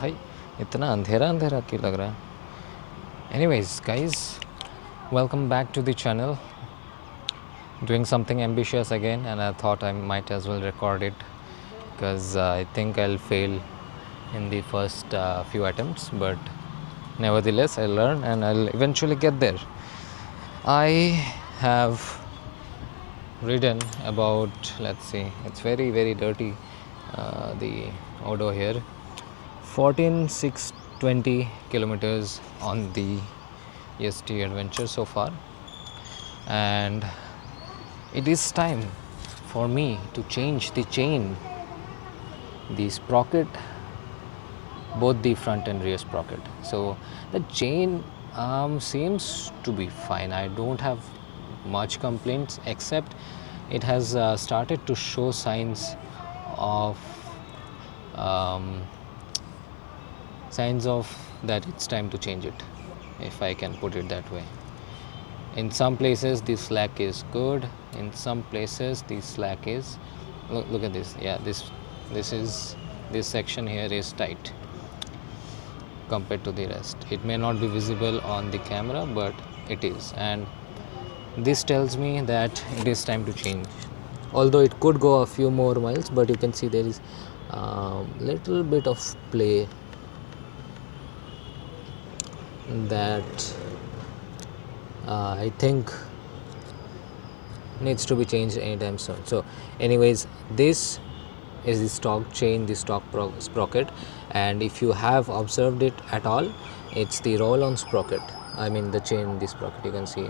भाई इतना अंधेरा अंधेरा क्यों लग रहा है? Anyways, guys, welcome back to the channel. Doing something ambitious again, and I thought I might as well record it because I think I'll fail in the first few attempts, but nevertheless, I'll learn and I'll eventually get there. I have ridden about, let's see, it's very dirty, the odor here, 14,620 kilometers on the Yezdi Adventure so far, and it is time for me to change the chain, the sprocket, both the front and rear sprocket. So the chain seems to be fine. I don't have much complaints, except it has started to show signs of um, that it's time to change it, if I can put it that way. In some places the slack is good, in some places the slack is, look at this, yeah, this section here is tight compared to the rest. It may not be visible on the camera, but it is, and this tells me that it is time to change. Although it could go a few more miles, but you can see there is little bit of play that I think needs to be changed anytime soon. So anyways, this is the stock chain, the stock sprocket, and if you have observed it at all, it's the Rolon sprocket. I mean the chain, the sprocket, you can see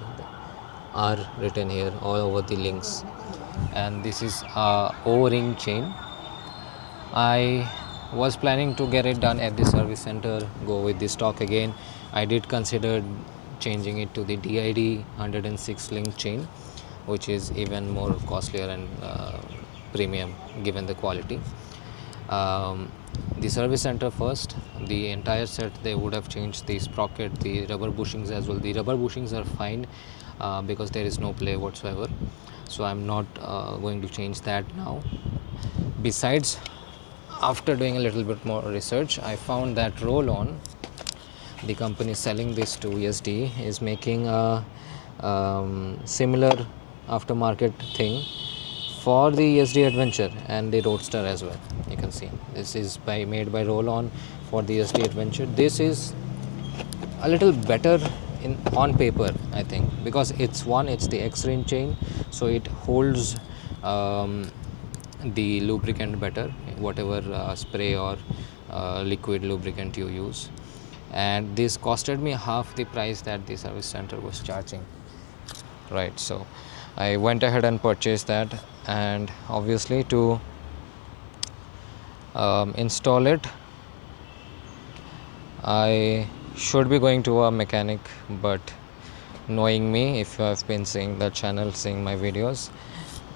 are written here all over the links, and this is a O-ring chain. I was planning to get it done at the service center, go with the stock again. I did consider changing it to the DID 106 link chain, which is even more costlier and premium given the quality. The service center first, the entire set, they would have changed the sprocket, the rubber bushings as well. The rubber bushings are fine because there is no play whatsoever, so I'm not going to change that now. Besides, after doing a little bit more research, I found that Rolon, the company selling this to Yezdi, is making a similar aftermarket thing for the Yezdi Adventure and the Roadster as well. You can see this is made by Rolon for the Yezdi Adventure. This is a little better on paper, I think, because it's the X-ring chain, so it holds the lubricant better, whatever spray or liquid lubricant you use, and this costed me half the price that the service center was charging, right? So I went ahead and purchased that, and obviously to install it, I should be going to a mechanic, but knowing me, if you have been seeing the channel, seeing my videos,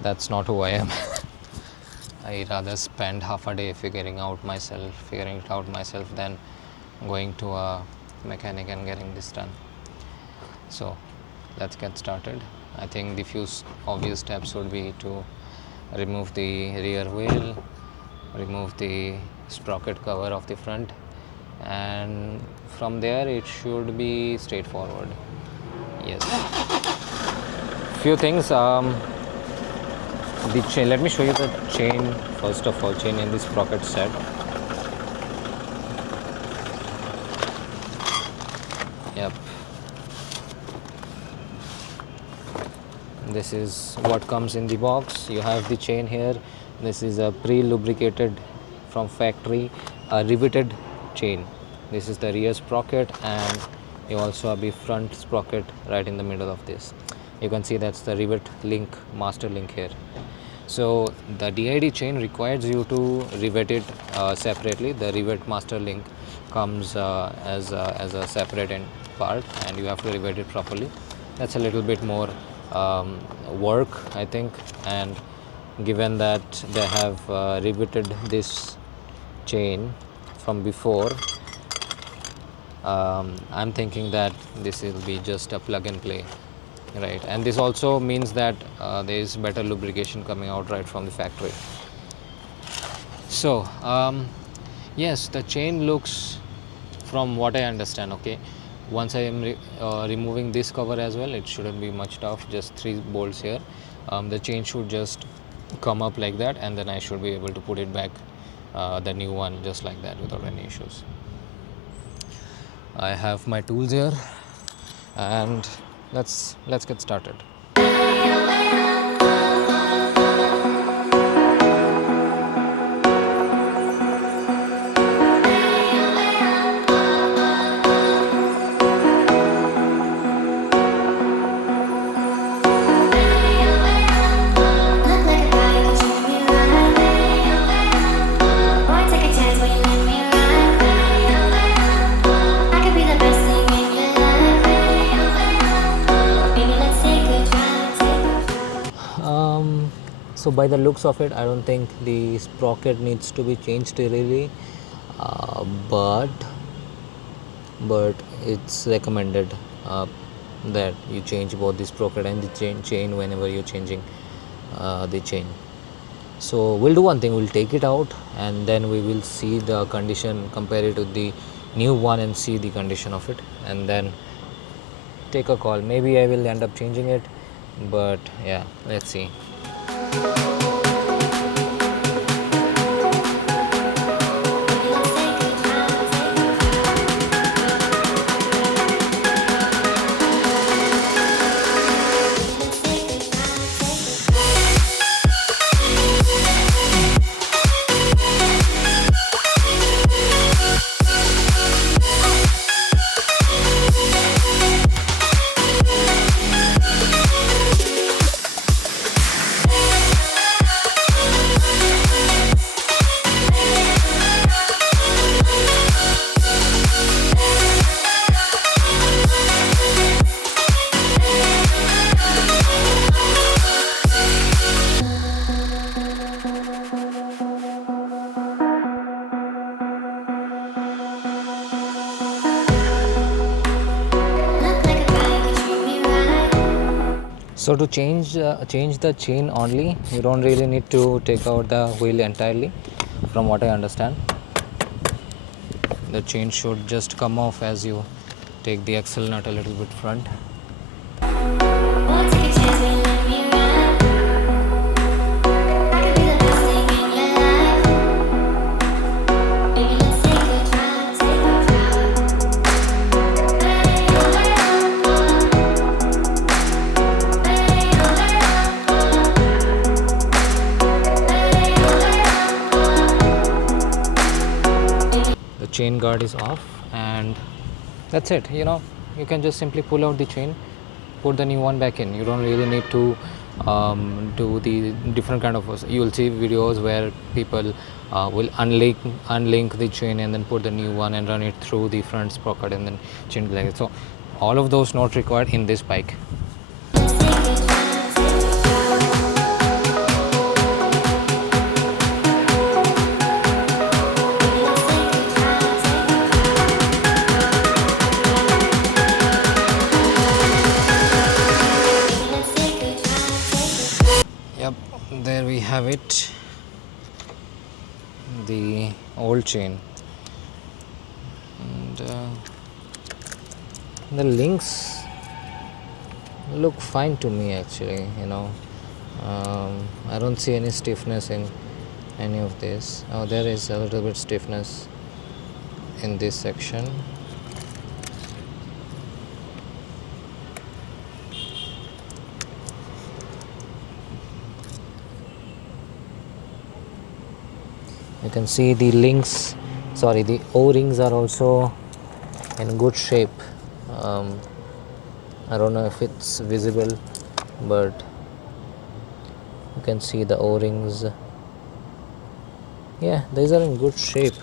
that's not who I am. I rather spend half a day figuring it out myself than going to a mechanic and getting this done. So let's get started. I think the few obvious steps would be to remove the rear wheel, remove the sprocket cover of the front, and from there it should be straightforward. Yes, few things. The chain, let me show you the chain first of all. Chain in this sprocket set. Yep, this is what comes in the box. You have the chain here. This is a pre-lubricated from factory, a riveted chain. This is the rear sprocket, and you also have the front sprocket right in the middle of this. You can see that's the rivet link, master link here. So the DID chain requires you to rivet it separately. The rivet master link comes as a separate part, and you have to rivet it properly. That's a little bit more work, I think, and given that they have riveted this chain from before, I'm thinking that this will be just a plug and play, right? And this also means that there is better lubrication coming out right from the factory. So Yes, the chain looks, from what I understand, okay. Once I am removing this cover as well, it shouldn't be much tough, just 3 bolts here. The chain should just come up like that, and then I should be able to put it back, the new one, just like that, without any issues. I have my tools here, and let's get started. So by the looks of it, I don't think the sprocket needs to be changed really, but it's recommended that you change both the sprocket and the chain whenever you're changing the chain. So we'll do one thing, we'll take it out and then we will see the condition, compare it to the new one and see the condition of it, and then take a call. Maybe I will end up changing it, but yeah, let's see. So to change the chain only, you don't really need to take out the wheel entirely. From what I understand, the chain should just come off as you take the axle nut a little bit front. Chain guard is off, and that's it. You can just simply pull out the chain, put the new one back in. You don't really need to do the different kind of. You will see videos where people will unlink the chain and then put the new one and run it through the front sprocket and then chain like it. So all of those not required in this bike. Yep, there we have it, the old chain, and the links look fine to me actually. I don't see any stiffness in any of this. Oh, there is a little bit stiffness in this section. You can see the links, the O-rings are also in good shape. I don't know if it's visible, but you can see the O-rings. Yeah, these are in good shape.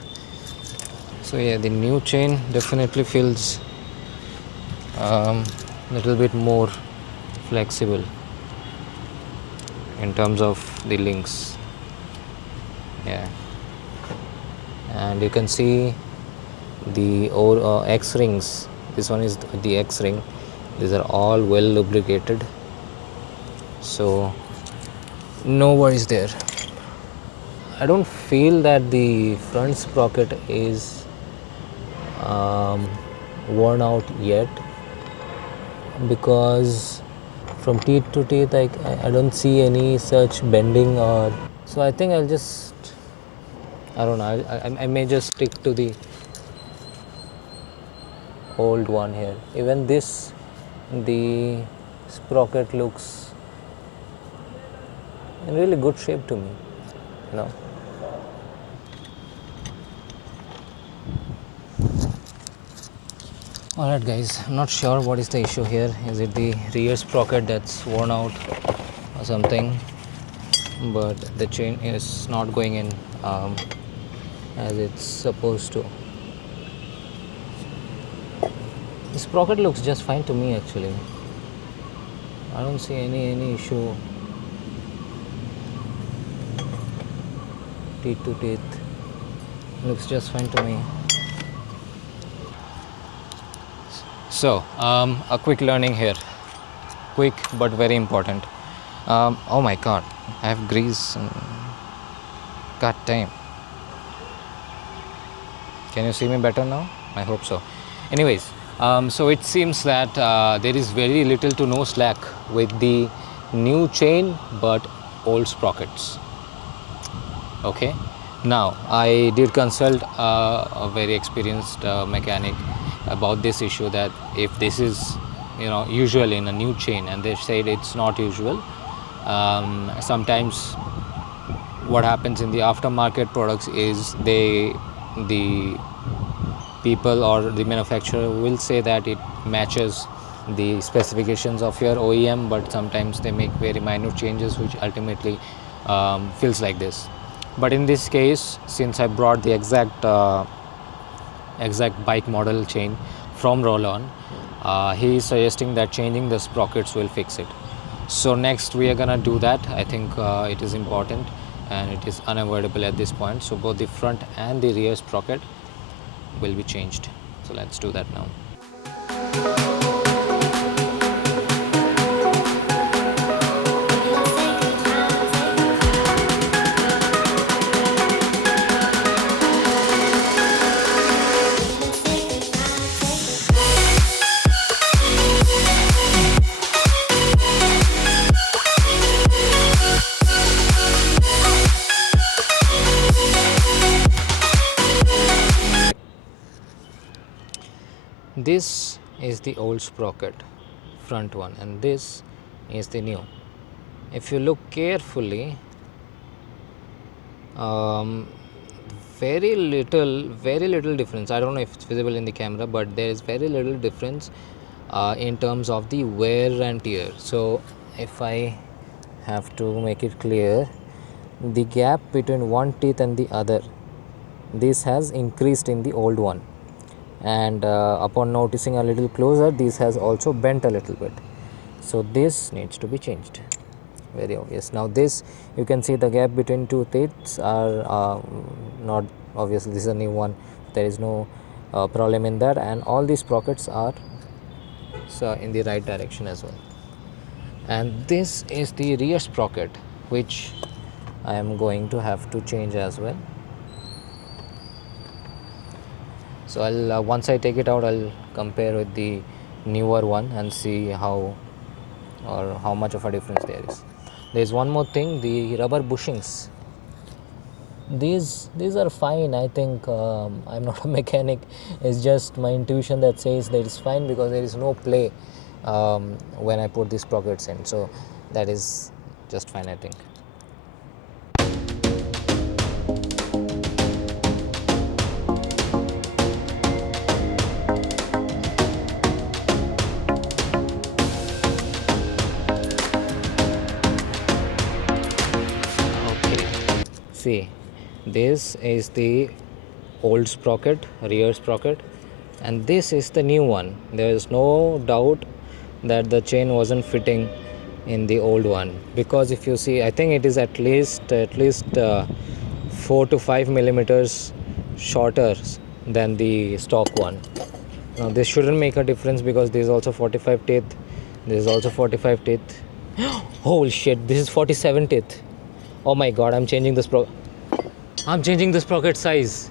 So yeah, the new chain definitely feels little bit more flexible in terms of the links. Yeah, and you can see the X rings. This one is the X ring. These are all well lubricated, so no worries there. I don't feel that the front sprocket is worn out yet, because from teeth to teeth I don't see any such bending, or so I think I'll just, I don't know, I may just stick to the old one here. Even this, the sprocket looks in really good shape to me, you know. Alright guys, I'm not sure what is the issue here. Is it the rear sprocket that's worn out or something? But the chain is not going in as it's supposed to. The sprocket looks just fine to me actually. I don't see any issue. Teeth to teeth looks just fine to me. So a quick learning here, quick but very important. Oh my god, I have grease. God damn. Can you see me better now? I hope so. Anyways, so it seems that there is very little to no slack with the new chain but old sprockets. Okay, now I did consult a very experienced mechanic about this issue, that if this is, you know, usual in a new chain, and they said it's not usual. Sometimes what happens in the aftermarket products is the people or the manufacturer will say that it matches the specifications of your OEM, but sometimes they make very minor changes which ultimately feels like this. But in this case, since I brought the exact bike model chain from Rolon, he is suggesting that changing the sprockets will fix it. So next we are gonna do that. I think it is important and it is unavoidable at this point. So both the front and the rear sprocket will be changed. So let's do that now. This is the old sprocket, front one, and this is the new. If you look carefully, very little difference. I don't know if it's visible in the camera, but there is very little difference in terms of the wear and tear. So if I have to make it clear, the gap between one teeth and the other, this has increased in the old one, and upon noticing a little closer, this has also bent a little bit. So this needs to be changed, very obvious. Now this, you can see the gap between two teeth are not obvious. This is a new one, there is no problem in that, and all these sprockets are in the right direction as well. And this is the rear sprocket, which I am going to have to change as well. So I'll once I take it out, I'll compare with the newer one and see how much of a difference there is. There is one more thing, the rubber bushings. These are fine. I think I'm not a mechanic. It's just my intuition that says that it's fine, because there is no play when I put these sprockets in. So that is just fine, I think. See, this is the old sprocket, rear sprocket, and this is the new one. There is no doubt that the chain wasn't fitting in the old one, because if you see, I think it is at least 4 to 5 millimeters shorter than the stock one. Now this shouldn't make a difference, because this is also 45 teeth, this is also 45 teeth. Holy shit, this is 47 teeth. Oh my god, I'm changing this I'm changing the sprocket size.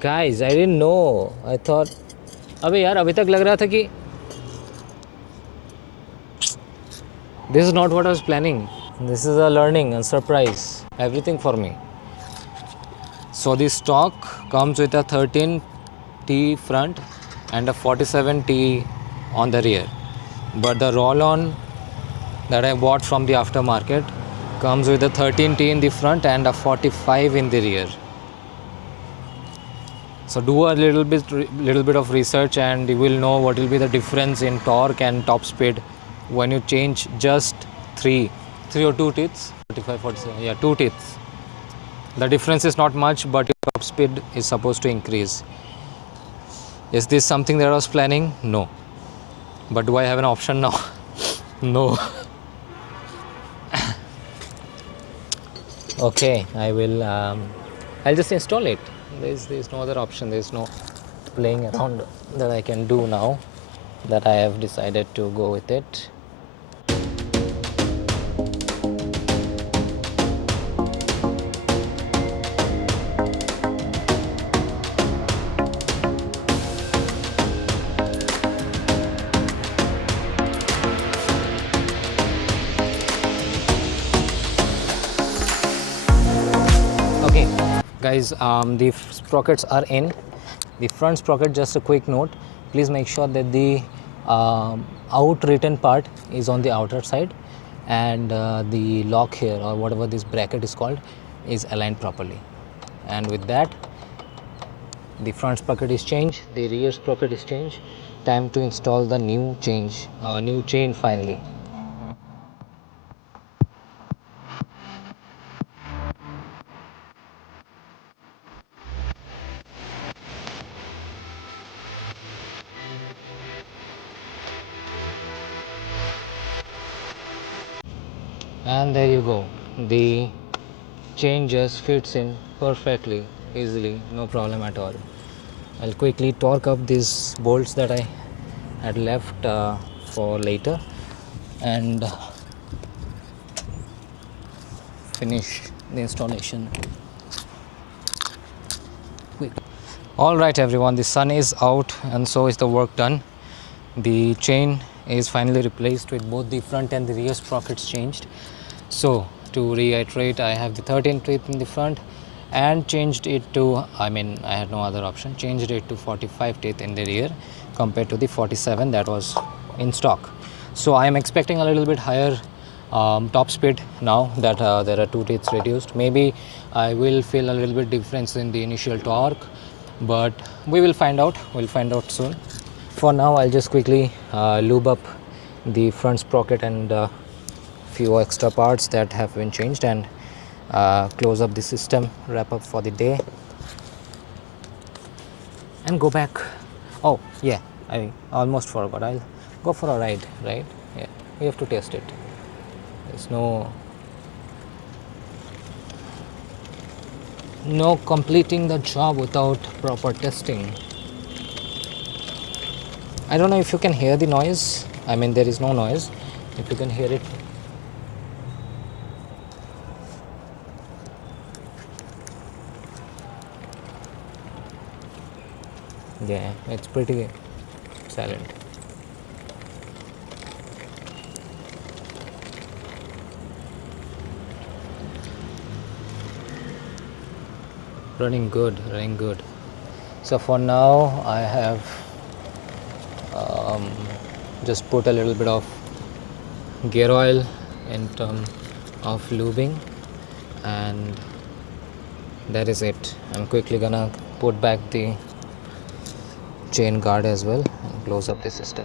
Guys, I didn't know. I thought अबे यार अभी तक लग रहा था कि this is not what I was planning. This is a learning and surprise. Everything for me. So the stock comes with a 13T front and a 47T on the rear. But the roll-on that I bought from the aftermarket comes with a 13T in the front and a 45 in the rear. So do a little bit of research and you will know what will be the difference in torque and top speed when you change just three or two teeths. 45, 47, yeah, two teeths. The difference is not much, but your top speed is supposed to increase. Is this something that I was planning? No. But do I have an option now? No. Okay, I'll just install it. There's no other option. There's no playing around that I can do now that I have decided to go with it. Okay, guys, the sprockets are in. The front sprocket, just a quick note, please make sure that the out return part is on the outer side and the lock here or whatever this bracket is called is aligned properly. And with that, the front sprocket is changed, the rear sprocket is changed. Time to install the new chain finally. And there you go, the chain just fits in perfectly, easily, no problem at all. I'll quickly torque up these bolts that I had left for later and finish the installation quick. All right everyone, the sun is out and so is the work done. The chain is finally replaced with both the front and the rear sprockets changed. So to reiterate, I have the 13 teeth in the front and changed it to, I had no other option, changed it to 45 teeth in the rear compared to the 47 that was in stock. So I am expecting a little bit higher top speed now that there are two teeths reduced. Maybe I will feel a little bit difference in the initial torque, but we will find out. We'll find out soon. For now, I'll just quickly lube up the front sprocket and few extra parts that have been changed and close up the system, wrap up for the day and go back. Oh yeah, I almost forgot, I'll go for a ride, right? Yeah, we have to test it. There's no completing the job without proper testing. I don't know if you can hear the noise. There is no noise. If you can hear it, yeah, it's pretty silent. Running good. So for now I have just put a little bit of gear oil in terms of lubing and that is it. I'm quickly gonna put back the chain guard as well and close up the system.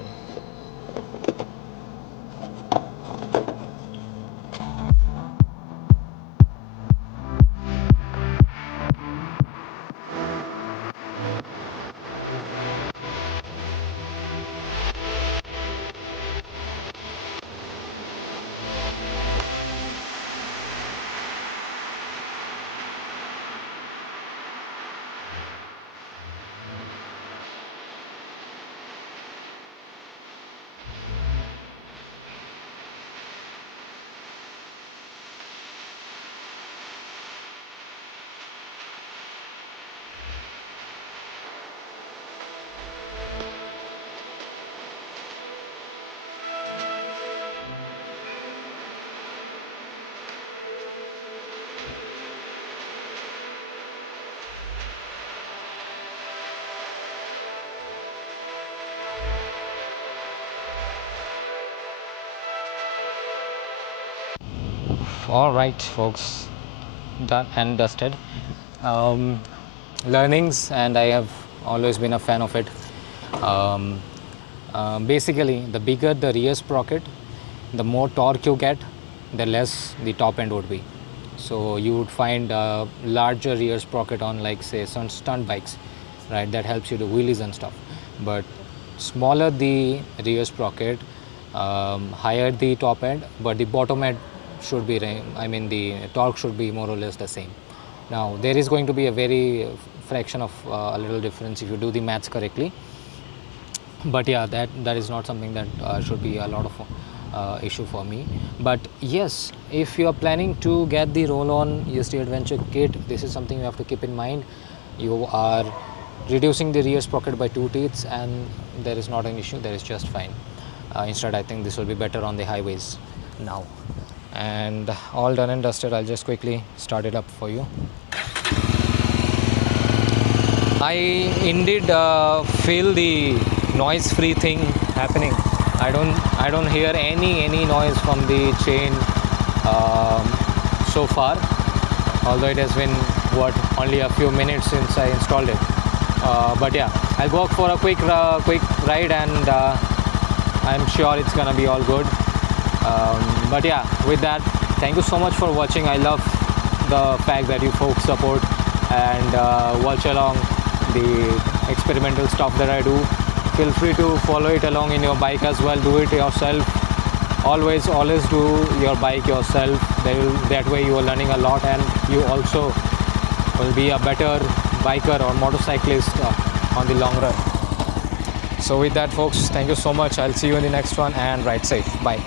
All right, folks, done and dusted. um, Learnings, and I have always been a fan of it. um, Basically, the bigger the rear sprocket, the more torque you get, the less the top end would be. So you would find a larger rear sprocket on, like, say, some stunt bikes, right? That helps you do wheelies and stuff. But smaller the rear sprocket, higher the top end, but the bottom end should be, I mean, the torque should be more or less the same. Now, there is going to be a very fraction of a little difference if you do the maths correctly. But yeah, that is not something that should be a lot of issue for me. But yes, if you are planning to get the Rolon Yezdi Adventure kit, this is something you have to keep in mind. You are reducing the rear sprocket by 2 teeths, and there is not an issue, there is just fine. Instead, I think this will be better on the highways now. And all done and dusted, I'll just quickly start it up for you. I indeed feel the noise-free thing happening. I don't hear any noise from the chain so far. Although it has been only a few minutes since I installed it. But yeah, I'll go for a quick ride, and I'm sure it's gonna be all good. But yeah, with that, thank you so much for watching. I love the fact that you folks support and watch along the experimental stuff that I do. Feel free to follow it along in your bike as well. Do it yourself. Always do your bike yourself. That way you are learning a lot, and you also will be a better biker or motorcyclist on the long run. So with that, folks, thank you so much. I'll see you in the next one, and ride safe. Bye.